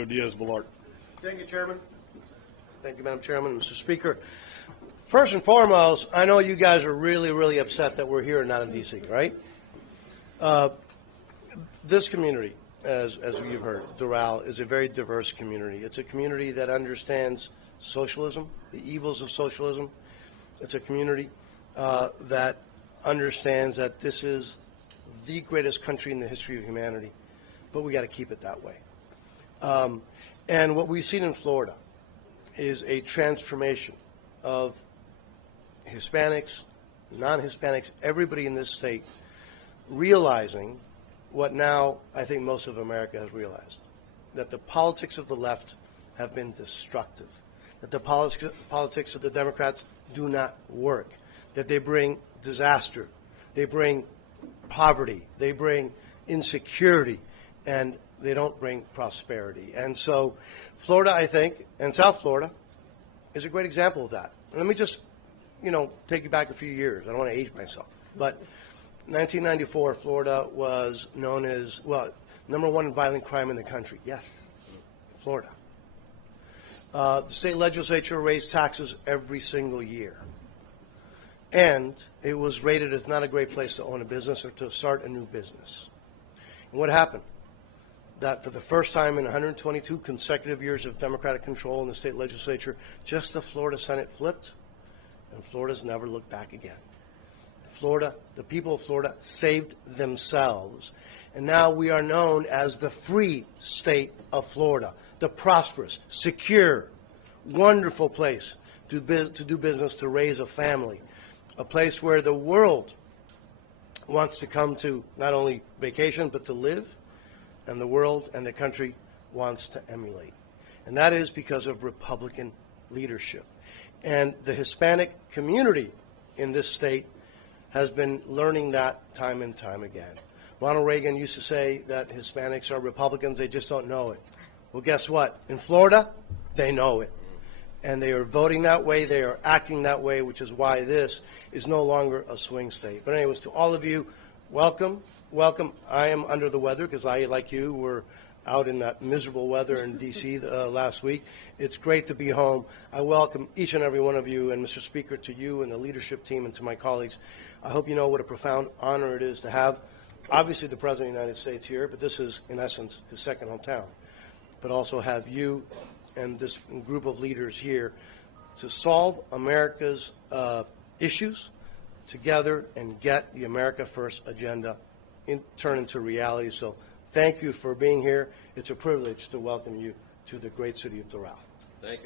Joe Díaz-Balart. Thank you, Chairman. Thank you, Madam Chairman, Mr. Speaker. First and foremost, I know you guys are really, really upset that we're here and not in D.C., right? This community, as you've heard, Doral, is a very diverse community. It's a community that understands socialism, the evils of socialism. It's a community that understands that this is the greatest country in the history of humanity, but we got to keep it that way. And what we've seen in Florida is a transformation of Hispanics, non-Hispanics, everybody in this state realizing what now I think most of America has realized, that the politics of the left have been destructive, that the politics of the Democrats do not work, that they bring disaster, they bring poverty, they bring insecurity, and they don't bring prosperity. And so Florida, I think, and South Florida is a great example of that. And let me just, take you back a few years. I don't want to age myself. But 1994, Florida was known as, #1 in violent crime in the country. Yes, Florida. The state legislature raised taxes every single year. And it was rated as not a great place to own a business or to start a new business. And what happened? That for the first time in 122 consecutive years of Democratic control in the state legislature, just the Florida Senate flipped, and Florida's never looked back again. Florida, the people of Florida saved themselves, and now we are known as the free state of Florida, the prosperous, secure, wonderful place to do business, to raise a family, a place where the world wants to come to not only vacation but to live, and the world and the country wants to emulate. And that is because of Republican leadership. And the Hispanic community in this state has been learning that time and time again. Ronald Reagan used to say that Hispanics are Republicans, they just don't know it. Well, guess what? In Florida, they know it. And they are voting that way, they are acting that way, which is why this is no longer a swing state. But anyways, to all of you, welcome, welcome. I am under the weather because I, like you, were out in that miserable weather in D.C. Last week. It's great to be home. I welcome each and every one of you, and Mr. Speaker, to you and the leadership team and to my colleagues. I hope you know what a profound honor it is to have, obviously, the President of the United States here, but this is, in essence, his second hometown, but also have you and this group of leaders here to solve America's issues together and get the America First agenda turn into reality. So thank you for being here. It's a privilege to welcome you to the great city of Doral.